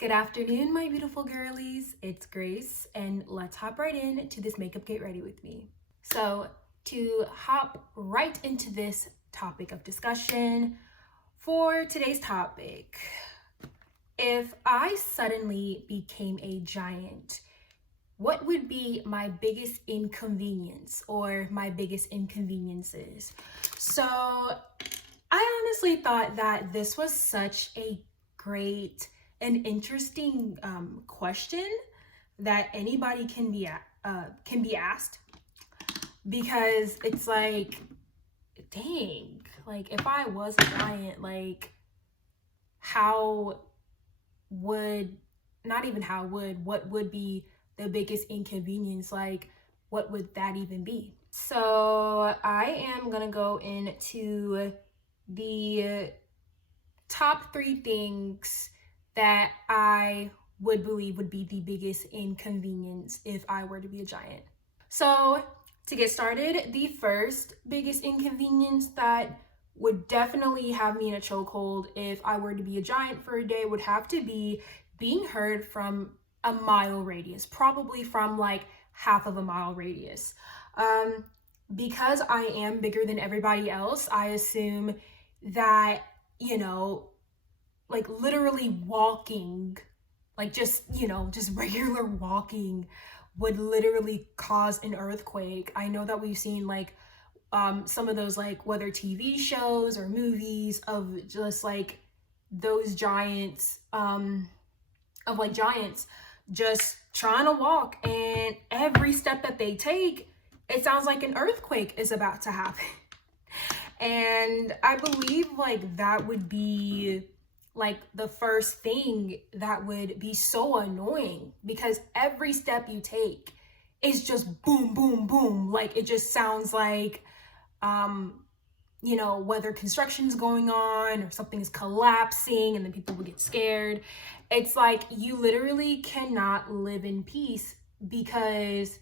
Good afternoon, my beautiful girlies. It's Grace, and let's hop right in to this makeup get ready with me. So, to hop right into this topic of discussion, for today's topic, if I suddenly became a giant, what would be my biggest inconvenience or my biggest inconveniences? So, I honestly thought that this was such a great and interesting question that anybody can be asked, because it's like, dang, like if I was a giant, like how would not even how would what would be the biggest inconvenience? Like what would that even be? So I am gonna go into the top 3 things that I would believe would be the biggest inconvenience if I were to be a giant. So to get started, the first biggest inconvenience that would definitely have me in a chokehold if I were to be a giant for a day would have to be being heard from a mile radius, probably from like half of a mile radius. Because I am bigger than everybody else, I assume that, like literally walking, like just regular walking would literally cause an earthquake. I know that we've seen like some of those like whether TV shows or movies of just like those giants of like giants just trying to walk, and every step that they take, it sounds like an earthquake is about to happen. And I believe like that would be like the first thing that would be so annoying, because every step you take is just boom, boom, boom. Like it just sounds like, whether construction's going on or something is collapsing and then people will get scared. It's like you literally cannot live in peace because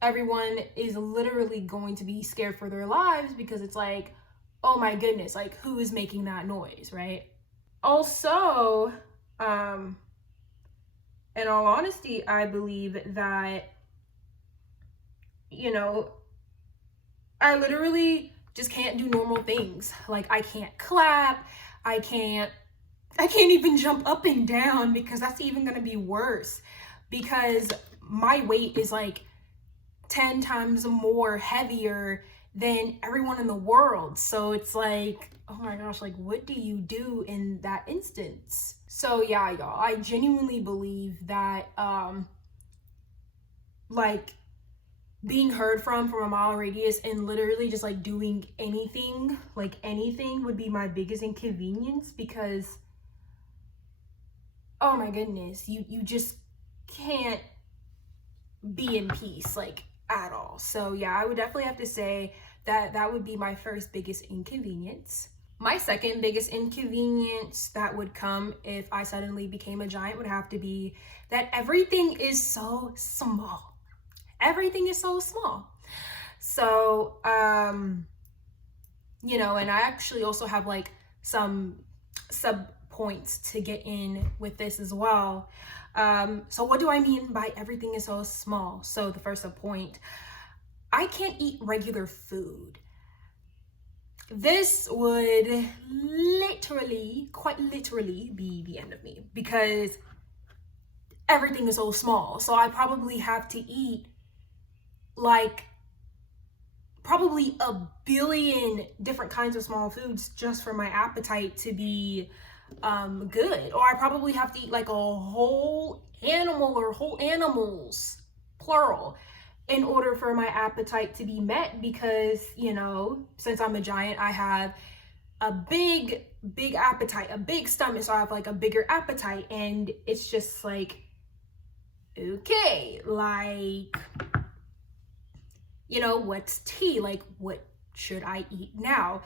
everyone is literally going to be scared for their lives, because it's like, oh my goodness, like who is making that noise, right? Also, in all honesty, I believe that, I literally just can't do normal things. Like I can't clap, I can't even jump up and down, because that's even gonna be worse, because my weight is like 10 times more heavier than everyone in the world. So it's like, oh my gosh, like what do you do in that instance? So yeah, y'all, I genuinely believe that like being heard from a mile radius and literally just like doing anything, like anything, would be my biggest inconvenience, because oh my goodness, you just can't be in peace like at all. So yeah, I would definitely have to say that that would be my first biggest inconvenience. My second biggest inconvenience that would come if I suddenly became a giant would have to be that everything is so small. Everything is so small. So, and I actually also have like some sub points to get in with this as well. So what do I mean by everything is so small? So the first point, I can't eat regular food. This would literally, quite literally, be the end of me, because everything is so small. So I probably have to eat like probably a billion different kinds of small foods just for my appetite to be good. Or I probably have to eat like a whole animal or whole animals, plural, in order for my appetite to be met, because since I'm a giant, I have a big appetite, a big stomach, so I have like a bigger appetite. And it's just like, okay, like, what's tea? Like what should I eat now?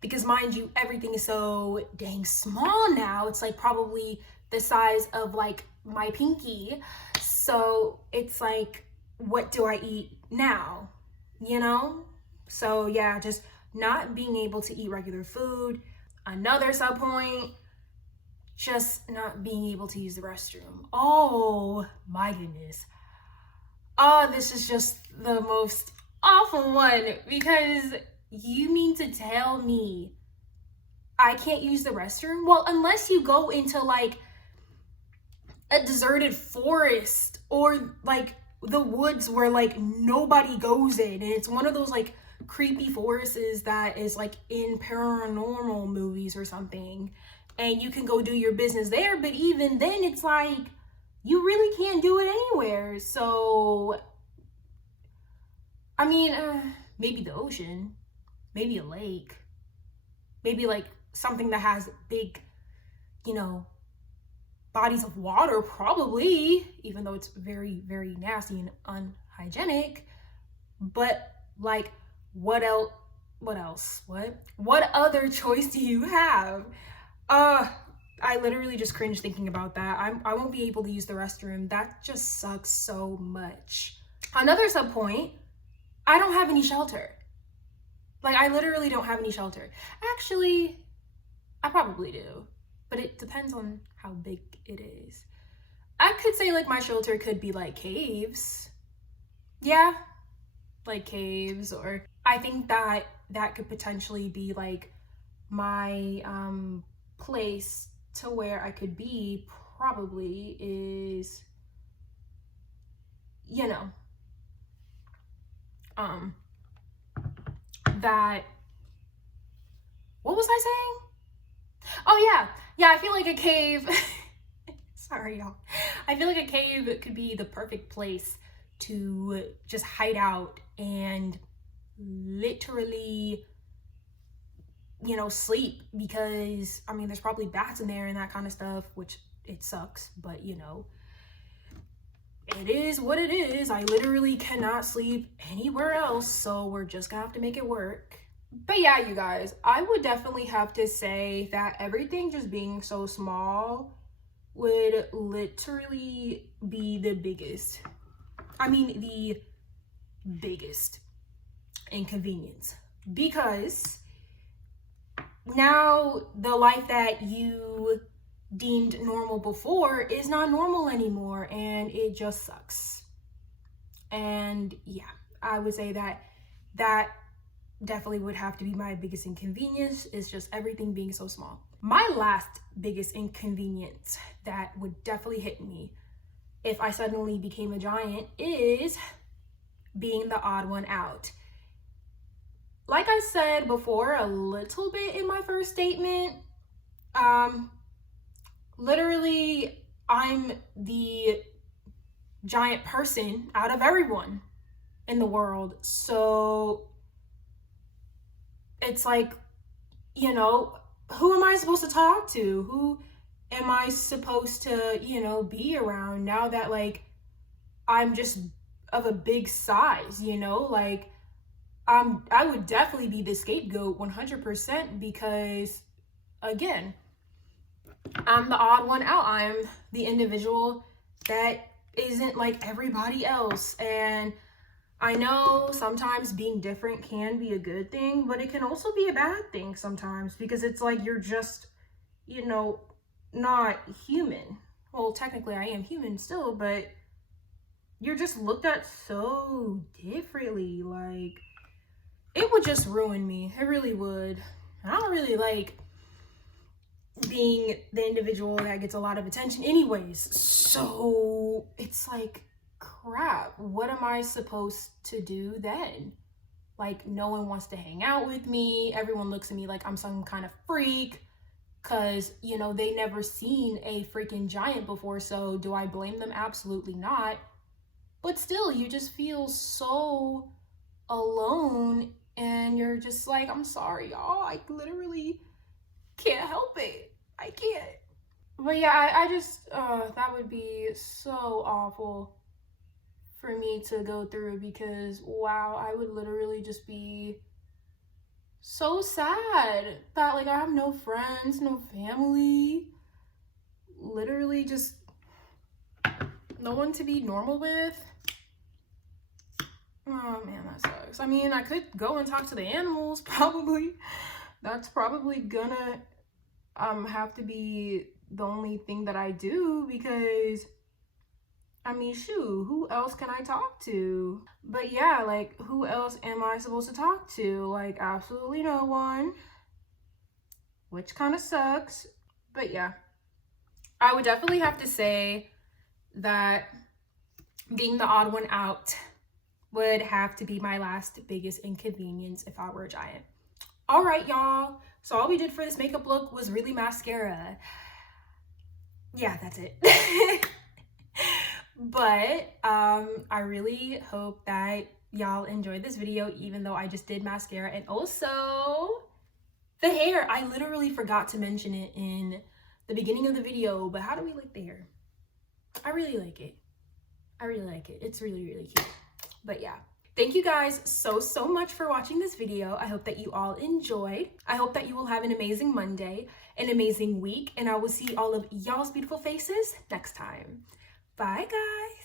Because mind you, everything is so dang small now. It's like probably the size of like my pinky. So it's like, what do I eat now? So yeah, just not being able to eat regular food. Another sub point, just not being able to use the restroom. Oh my goodness. Oh, this is just the most awful one, because you mean to tell me I can't use the restroom? Well, unless you go into like a deserted forest or like the woods where like nobody goes in, and it's one of those like creepy forests that is like in paranormal movies or something, and you can go do your business there. But even then, it's like you really can't do it anywhere. So I mean, maybe the ocean, maybe a lake, maybe like something that has big, you know, bodies of water, probably, even though it's very, very nasty and unhygienic. But like, what else? What other choice do you have? I literally just cringe thinking about that. I won't be able to use the restroom. That just sucks so much. Another sub point, I don't have any shelter. Like, I literally don't have any shelter. Actually, I probably do, but it depends on how big it is. I could say like my shelter could be like caves. Yeah, like caves. Or I think that could potentially be like my place to where I could be, probably is, you know, that, what was I saying? Oh yeah, I feel like a cave sorry y'all, I feel like a cave could be the perfect place to just hide out and literally, you know, sleep, because I mean there's probably bats in there and that kind of stuff, which it sucks, but you know, it is what it is. I literally cannot sleep anywhere else, so we're just gonna have to make it work. But yeah, you guys, I would definitely have to say that everything just being so small would literally be the biggest inconvenience, because now the life that you deemed normal before is not normal anymore, and it just sucks. And yeah, I would say that definitely would have to be my biggest inconvenience, is just everything being so small. My last biggest inconvenience that would definitely hit me if I suddenly became a giant is being the odd one out. Like I said before a little bit in my first statement, literally I'm the giant person out of everyone in the world. So it's like, you know, who am I supposed to talk to? Who am I supposed to, you know, be around now that like I'm just of a big size, you know? Like I would definitely be the scapegoat 100%, because again, I'm the odd one out. I'm the individual that isn't like everybody else. And I know sometimes being different can be a good thing, but it can also be a bad thing sometimes, because it's like you're just, you know, not human. Well, technically I am human still, but you're just looked at so differently. Like, it would just ruin me. It really would. I don't really like being the individual that gets a lot of attention anyways. So it's like, crap, what am I supposed to do then? Like, no one wants to hang out with me. Everyone looks at me like I'm some kind of freak, because, you know, they never seen a freaking giant before. So do I blame them? Absolutely not. But still, you just feel so alone, and you're just like, I'm sorry, y'all. I literally can't help it. I can't. But yeah, I just, that would be so awful for me to go through, because wow, I would literally just be so sad that like I have no friends, no family, literally just no one to be normal with. Oh man, that sucks. I mean, I could go and talk to the animals, probably. That's probably gonna have to be the only thing that I do, because I mean, shoot, who else can I talk to? But yeah, like, who else am I supposed to talk to? Like, absolutely no one, which kind of sucks. But yeah, I would definitely have to say that being the odd one out would have to be my last biggest inconvenience if I were a giant. All right, y'all. So all we did for this makeup look was really mascara. Yeah, that's it. But I really hope that y'all enjoyed this video, even though I just did mascara. And also the hair, I literally forgot to mention it in the beginning of the video, but how do we like the hair? I really like it. I really like it. It's really, really cute. But yeah, thank you guys so much for watching this video. I hope that you all enjoyed. I hope that you will have an amazing Monday, an amazing week, and I will see all of y'all's beautiful faces next time. Bye, guys.